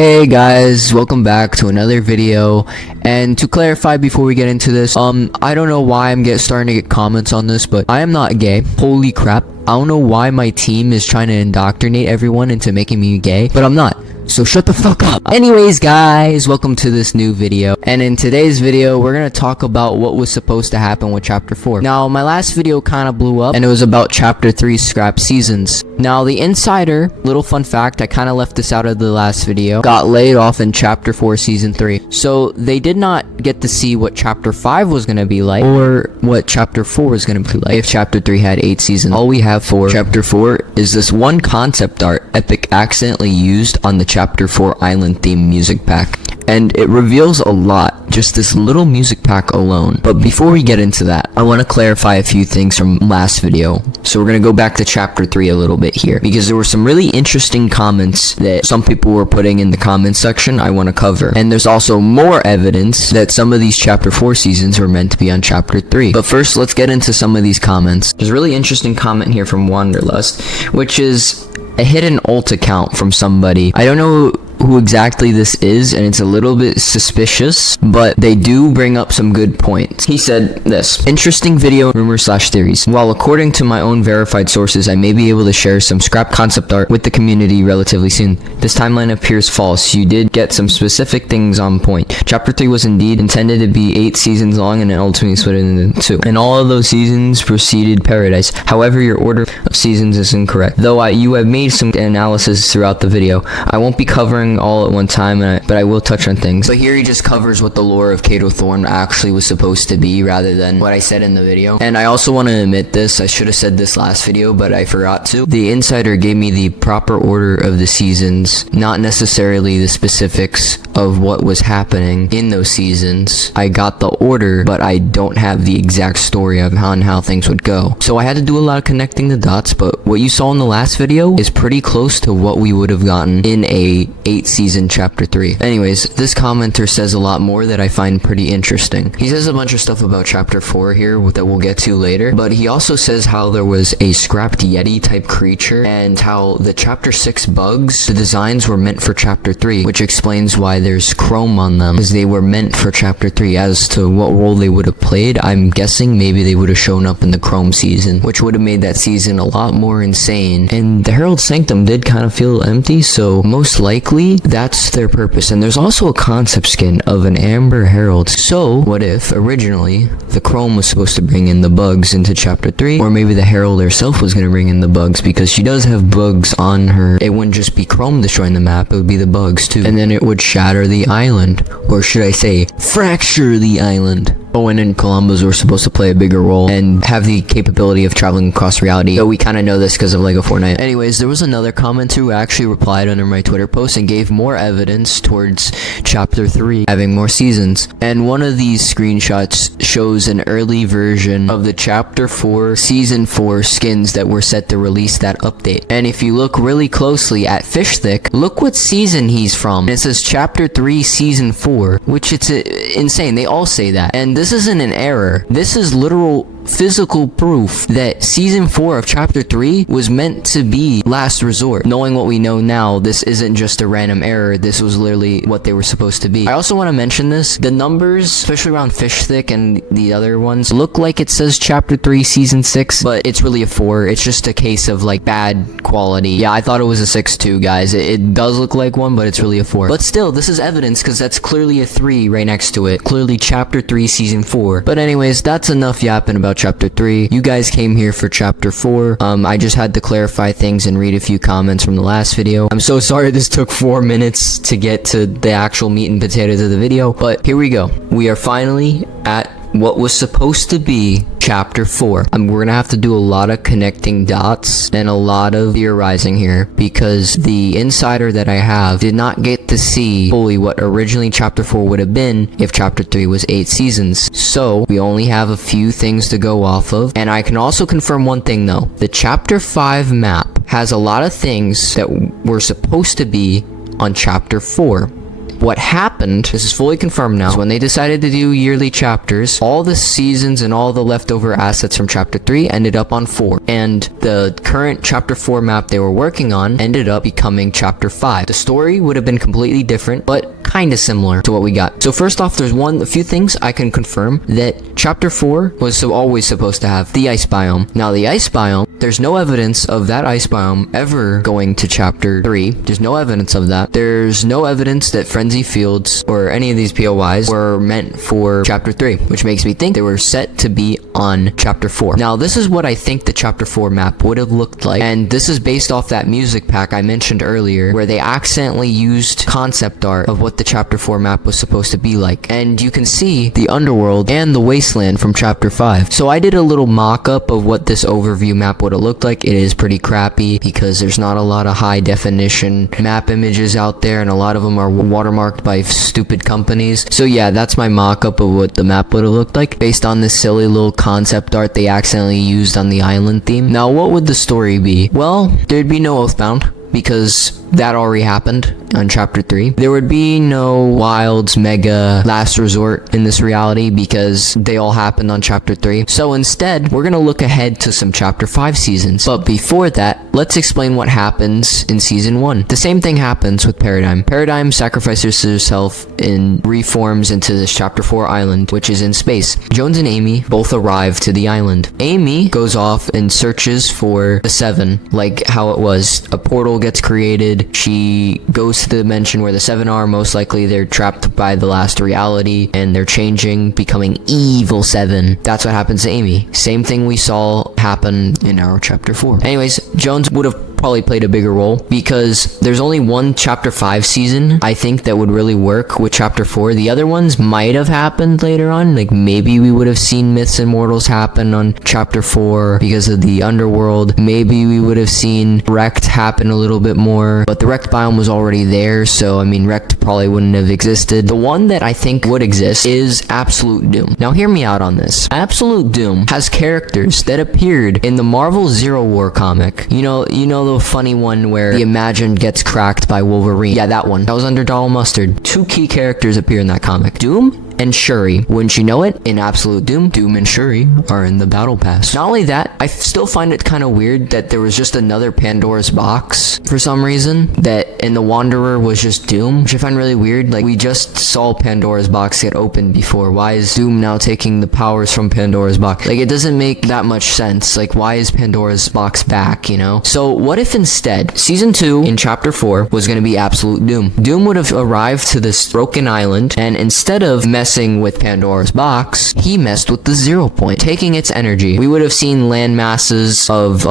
Hey guys, welcome back to another video. And to clarify before we get into this, I don't know why I'm starting to get comments on this, but I am not gay. Holy crap. I don't know why my team is trying to indoctrinate everyone into making me gay, but I'm not. So shut the fuck up. Anyways guys, welcome to this new video. And in today's video, we're gonna talk about what was supposed to happen with chapter 4. Now, my last video kind of blew up and it was about chapter 3 scrap seasons. Now, the insider, little fun fact, I kind of left this out of the last video, got laid off in chapter 4 season 3. So they did not get to see what chapter 5 was gonna be like or what chapter 4 was gonna be like if chapter 3 had 8 seasons. All we have for chapter 4 is this one concept art Epic accidentally used on the chapter 4 island theme music pack, and it reveals a lot, just this little music pack alone. But before we get into that, I want to clarify a few things from last video. So we're going to go back to chapter 3 a little bit here, because there were some really interesting comments that some people were putting in the comment section I want to cover. And there's also more evidence that some of these chapter 4 seasons were meant to be on chapter 3. But first, let's get into some of these comments. There's a really interesting comment here from Wanderlust, which is a hidden alt account from somebody. I don't know who exactly this is, and it's a little bit suspicious, but they do bring up some good points. He said this: interesting video rumor/theories. While according to my own verified sources, I may be able to share some scrap concept art with the community relatively soon. This timeline appears false. You did get some specific things on point. Chapter 3 was indeed intended to be 8 seasons long and it ultimately split into 2. And all of those seasons preceded Paradise. However, your order of seasons is incorrect. Though you have made some analysis throughout the video, I won't be covering all at one time, but I will touch on things. But here he just covers what the lore of Kato Thorn actually was supposed to be rather than what I said in the video. And I also want to admit this, I should have said this last video, but I forgot to. The insider gave me the proper order of the seasons, not necessarily the specifics of what was happening in those seasons. I got the order, but I don't have the exact story of how things would go. So I had to do a lot of connecting the dots, but what you saw in the last video is pretty close to what we would have gotten in a 8 season chapter 3. Anyways, this commenter says a lot more that I find pretty interesting. He says a bunch of stuff about chapter 4 here that we'll get to later, but he also says how there was a scrapped Yeti type creature and how the chapter 6 bugs, the designs were meant for chapter 3, which explains why there's chrome on them, because they were meant for chapter 3. As to what role they would have played, I'm guessing maybe they would have shown up in the chrome season, which would have made that season a lot more insane. And the Herald Sanctum did kind of feel empty, so most likely that's their purpose. And there's also a concept skin of an Amber Herald. So what if originally the chrome was supposed to bring in the bugs into chapter 3, or maybe the Herald herself was going to bring in the bugs, because she does have bugs on her. It wouldn't just be chrome destroying the map, it would be the bugs too, and then it would shatter the island, or should I say fracture the island. Owen and Columbus were supposed to play a bigger role and have the capability of traveling across reality, but we kind of know this because of Lego Fortnite. Anyways, there was another commenter who actually replied under my Twitter post and gave more evidence towards chapter 3 having more seasons. And one of these screenshots shows an early version of the chapter 4 season 4 skins that were set to release that update. And if you look really closely at Fishthick, look what season he's from. And it says chapter 3 season 4, which it's insane. They all say that. And this isn't an error. This is literal physical proof that season 4 of chapter 3 was meant to be last resort. Knowing what we know now, this isn't just a random error. This was literally what they were supposed to be. I also want to mention this. The numbers, especially around Fishthick and the other ones, look like it says chapter 3 season 6, but it's really a 4. It's just a case of like bad quality. Yeah, I thought it was a 6 too, guys. It does look like one, but it's really a 4. But still, this is evidence because that's clearly a 3 right next to it. Clearly chapter 3 season 4. But anyways, that's enough yapping about chapter 3. You guys came here for chapter 4. I just had to clarify things and read a few comments from the last video. I'm so sorry this took 4 minutes to get to the actual meat and potatoes of the video, but here we go. We are finally at what was supposed to be chapter 4. We're gonna have to do a lot of connecting dots and a lot of theorizing here, because the insider that I have did not get to see fully what originally chapter 4 would have been if chapter 3 was 8 seasons. So we only have a few things to go off of. And I can also confirm one thing though. The chapter 5 map has a lot of things that were supposed to be on chapter 4. What happened happened, this is fully confirmed now, is when they decided to do yearly chapters, all the seasons and all the leftover assets from chapter 3 ended up on 4. And the current chapter 4 map they were working on ended up becoming chapter 5. The story would have been completely different, but kind of similar to what we got. So first off, there's a few things I can confirm that chapter 4 was always supposed to have the ice biome. Now the ice biome, there's no evidence of that ice biome ever going to chapter 3. There's no evidence of that. There's no evidence that Frenzy Fields or any of these POIs were meant for chapter 3, which makes me think they were set to be on chapter 4. Now this is what I think the chapter 4 map would have looked like, and this is based off that music pack I mentioned earlier where they accidentally used concept art of what the chapter 4 map was supposed to be like, and you can see the underworld and the wasteland from chapter 5. So I did a little mock-up of what this overview map would have looked like. It is pretty crappy because there's not a lot of high definition map images out there, and a lot of them are watermarked by stupid companies. So yeah, that's my mock-up of what the map would have looked like based on this silly little concept art they accidentally used on the island theme. Now what would the story be? Well, there'd be no Oathbound, because that already happened on chapter 3. There would be no Wilds Mega Last Resort in this reality because they all happened on chapter 3. So instead, we're gonna look ahead to some chapter 5 seasons. But before that, let's explain what happens in season 1. The same thing happens with Paradigm. Paradigm sacrifices herself and reforms into this chapter 4 island, which is in space. Jones and Amy both arrive to the island. Amy goes off and searches for the 7, like how it was. A portal gets created. She goes to the dimension where the 7 are. Most likely they're trapped by the last reality and they're changing, becoming evil 7. That's what happens to Amy. Same thing we saw happen in our chapter 4. Anyways, Jones would have probably played a bigger role because there's only one chapter 5 season I think that would really work with chapter 4. The other ones might have happened later on, like maybe we would have seen Myths and Mortals happen on chapter 4 because of the underworld. Maybe we would have seen Wrecked happen a little bit more, but the Wrecked biome was already there, so I mean Wrecked probably wouldn't have existed. The one that I think would exist is Absolute Doom. Now hear me out on this. Absolute Doom has characters that appeared in the Marvel Zero War comic. You know the funny one where the Imagined gets cracked by Wolverine. Yeah, that one. That was under Donald Mustard. 2 key characters appear in that comic. Doom and Shuri. Wouldn't you know it? In Absolute Doom, Doom and Shuri are in the battle pass. Not only that, I still find it kind of weird that there was just another Pandora's box for some reason, that in the Wanderer was just Doom, which I find really weird. Like, we just saw Pandora's box get opened before. Why is Doom now taking the powers from Pandora's box? Like, it doesn't make that much sense. Like, why is Pandora's box back, you know? So what if instead, season 2 in chapter 4 was going to be Absolute Doom? Doom would have arrived to this broken island, and instead of messing with Pandora's box, he messed with the 0 point, taking its energy. We would have seen land masses of,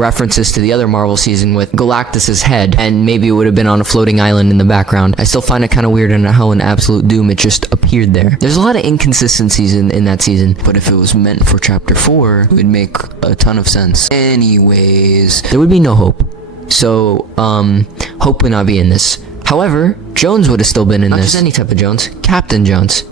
references to the other Marvel season with Galactus's head, and maybe it would have been on a floating island in the background. I still find it kind of weird in how in Absolute Doom it just appeared there. There's a lot of inconsistencies in that season, but if it was meant for chapter 4, it would make a ton of sense. Anyways, there would be no Hope. So, Hope would not be in this. However, Jones would have still been in this. Not just any type of Jones. Captain Jones.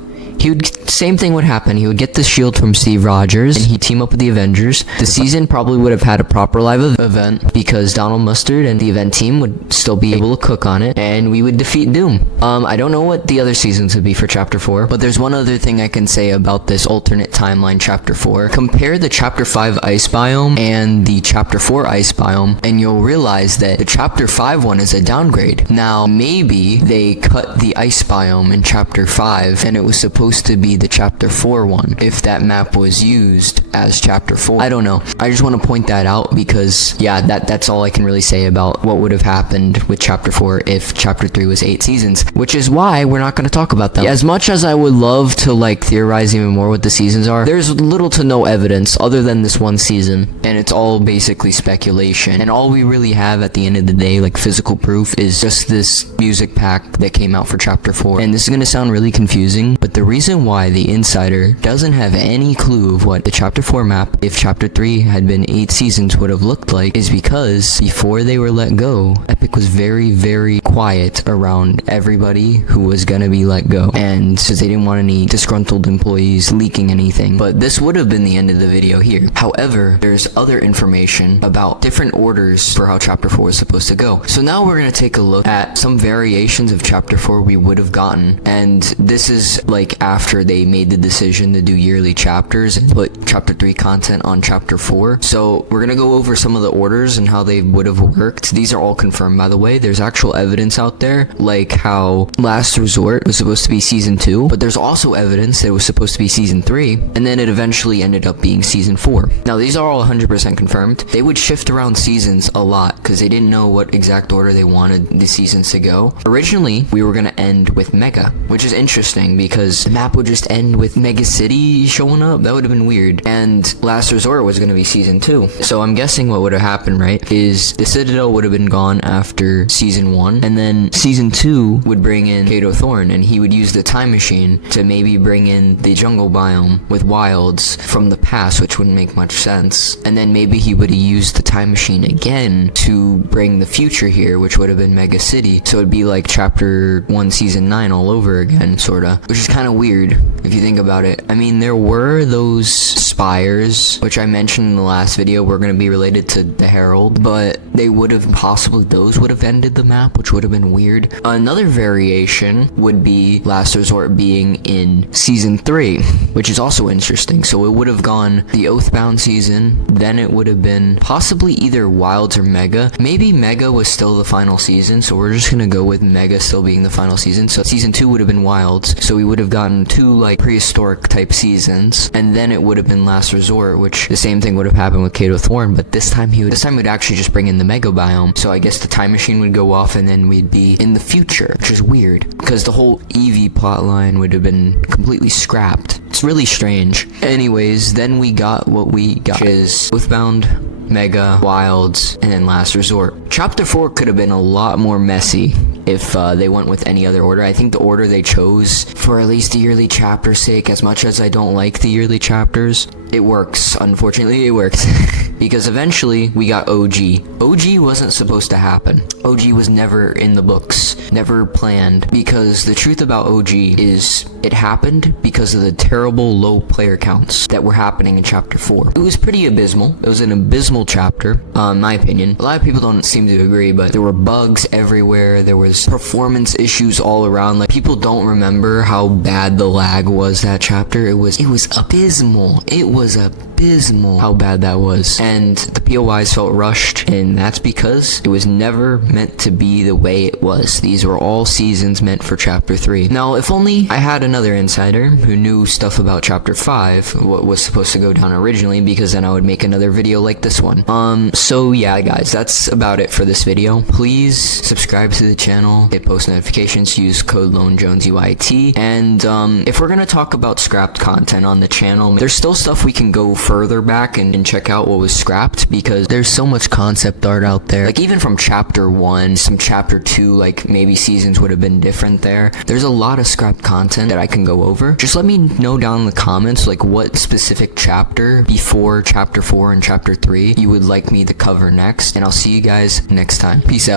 Same thing would happen. He would get the shield from Steve Rogers, and he'd team up with the Avengers. The season probably would have had a proper live event because Donald Mustard and the event team would still be able to cook on it, and we would defeat Doom. I don't know what the other seasons would be for chapter 4, but there's one other thing I can say about this alternate timeline chapter 4. Compare the chapter 5 ice biome and the chapter 4 ice biome, and you'll realize that the chapter 5 one is a downgrade. Now, maybe they cut the ice biome in chapter 5, and it was supposed to be the chapter 4 one if that map was used as chapter 4. I don't know. I just want to point that out because yeah, that's all I can really say about what would have happened with chapter 4 if chapter 3 was 8 seasons, which is why we're not going to talk about them. As much as I would love to like theorize even more what the seasons are, there's little to no evidence other than this one season, and it's all basically speculation, and all we really have at the end of the day, like physical proof, is just this music pack that came out for chapter 4. And this is going to sound really confusing, but the reason reason why the insider doesn't have any clue of what the chapter 4 map, if chapter 3 had been 8 seasons, would have looked like is because before they were let go, Epic was very quiet around everybody who was gonna be let go, and since they didn't want any disgruntled employees leaking anything. But this would have been the end of the video here. However, there's other information about different orders for how chapter 4 is supposed to go. So now we're gonna take a look at some variations of chapter 4 we would have gotten, and this is like after they made the decision to do yearly chapters and put chapter 3 content on chapter 4. So we're gonna go over some of the orders and how they would have worked. These are all confirmed, by the way. There's actual evidence out there, like how Last Resort was supposed to be season 2, but there's also evidence that it was supposed to be season 3, and then it eventually ended up being season 4. Now these are all 100% confirmed. They would shift around seasons a lot because they didn't know what exact order they wanted the seasons to go. Originally, we were gonna end with Mega, which is interesting because the map would just end with Mega City showing up. That would have been weird. And Last Resort was gonna be season 2. So I'm guessing what would have happened, right, is the Citadel would have been gone after season 1, and then season 2 would bring in Kato Thorn, and he would use the time machine to maybe bring in the jungle biome with wilds from the past, which wouldn't make much sense. And then maybe he would have used the time machine again to bring the future here, which would have been Mega City. So it'd be like chapter 1 season 9 all over again, sorta, which is kind of weird if you think about it. I mean, there were those spires, which I mentioned in the last video, were going to be related to the Herald, but they would have possibly, those would have ended the map, which would have been weird. Another variation would be Last Resort being in season 3, which is also interesting. So it would have gone the Oathbound season, then it would have been possibly either Wilds or Mega. Maybe Mega was still the final season, so we're just gonna go with Mega still being the final season. So season 2 would have been Wilds, so we would have gotten 2 like prehistoric type seasons, and then it would have been Last Resort, which the same thing would have happened with Kato Thorn, but this time he would actually just bring in the Mega biome. So I guess the time machine would go off and then we'd be in the future, which is weird because the whole Eevee plotline would have been completely scrapped. It's really strange. Anyways, then we got what we got, which is Oathbound, Mega, Wilds, and then Last Resort. Chapter 4 could have been a lot more messy if they went with any other order. I think the order they chose, for at least the yearly chapter's sake, as much as I don't like the yearly chapters, it works. Unfortunately, it works. Because eventually, we got OG. OG wasn't supposed to happen. OG was never in the books, never planned, because the truth about OG is it happened because of the terrible low player counts that were happening in chapter 4. It was pretty abysmal. It was an abysmal chapter, in my opinion. A lot of people don't seem to agree, but there were bugs everywhere. There was performance issues all around. Like, people don't remember how bad the lag was that chapter. It was abysmal. It was abysmal how bad that was. And the POIs felt rushed, and that's because it was never meant to be the way it was. These were all seasons meant for chapter 3. Now, if only I had another insider who knew stuff about chapter 5, what was supposed to go down originally, because then I would make another video like this one. So yeah, guys, that's about it for this video. Please subscribe to the channel, hit post notifications, use code LoneJonesyYT, and if we're gonna talk about scrapped content on the channel, there's still stuff we can go further back and check out what was scrapped, because there's so much concept art out there. Like, even from chapter 1, some chapter 2, like maybe seasons would have been different there. There's a lot of scrapped content that I can go over. Just let me know down in the comments, like, what specific chapter before chapter 4 and chapter 3 you would like me to cover next, and I'll see you guys next time. Peace out.